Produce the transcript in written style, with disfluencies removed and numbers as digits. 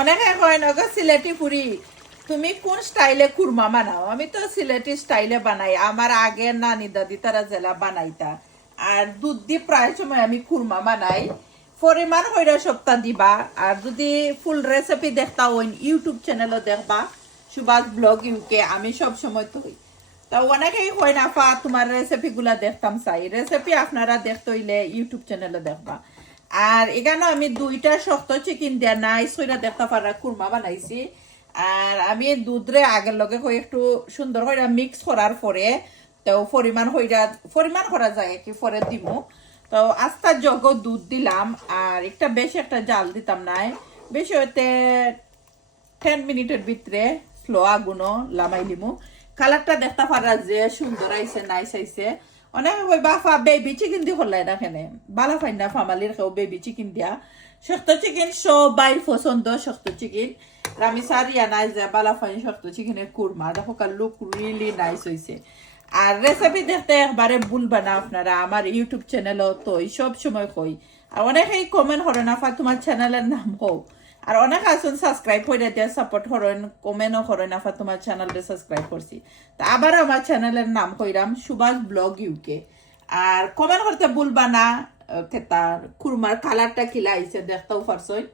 অনেকে কয় নগো সিলেটি পুরি তুমি কোন স্টাইলে কুরমা বানাও? আমি তো সিলেটি স্টাইলে বানাই, আমার আগে নানি দাদি তারা জেলা বানাইতা। আর দুধ দিয়ে প্রায় সময় আমি কুরমা বানাই। পরিমাণ হইরা সপ্তাহ দিবা। আর যদি ফুল রেসিপি দেখতা ওই ইউটিউব চ্যানেলও দেখবা, সুভাষ ব্লগ ইউকে। আমি সব সময় তো তা অনেকেই হয় না পা তোমার রেসিপি গুলা দেখতাম চাই, রেসিপি আপনারা দেখতে হইলে ইউটিউব চ্যানেলে দেখবা। আর এখানে আমি দুইটা শক্ত চিকেন দিয়া নাই সইরা দেখতে পারা কুরমা বানাইছি। আর আমি দুধরে আগের লগে হয়ে একটু সুন্দর করে মিক্স করার পরে তো পরিমাণ করা যায় কি পরে দিমু। তো আস্তা জগ দুধ দিলাম, আর একটা বেশি একটা জাল দিতাম নাই, বেশি হইতে 10 মিনিটের ভিতরে স্লো আগুনও লামাই লিমু। কালারটা দেখতে পারা যে সুন্দর আইছে, নাইস আইছে। অনেক কই বাফা বেবি চিকেন দি হলাই না কেন, বালা ফাইন না ফামালির কেউ বেবি চিকেন দিয়া। শক্ত চিকেন সবাই পছন্দ, শক্ত চিকেন। আমি সারিয়া নাই যে বালা ফাইন শক্ত চিকেনের কুরমা দেখো, লুক রিয়েলি নাইস হইছে। আর রেসিপি দেখতে একবারে ভুলবা না আপনারা, আমার ইউটিউব চ্যানেলও তো সব সময় কই। আর অনেকেই কমেন্ট করেন আফা তোমার চ্যানেলের নাম হোক। আর অনেক আসুন সাবস্ক্রাইব করে দিয়ে সাপোর্ট করেন, কমেন্টও করেন আফা তোমার চ্যানেলটা সাবস্ক্রাইব করছি। তা আবার আমার চ্যানেলের নাম কইরাম সুভাষ ব্লগ ইউকে। আর কমেন্ট করতে ভুলবা না, তার কুরমার কালারটা কিলা আইছে দেখতেও পারছই।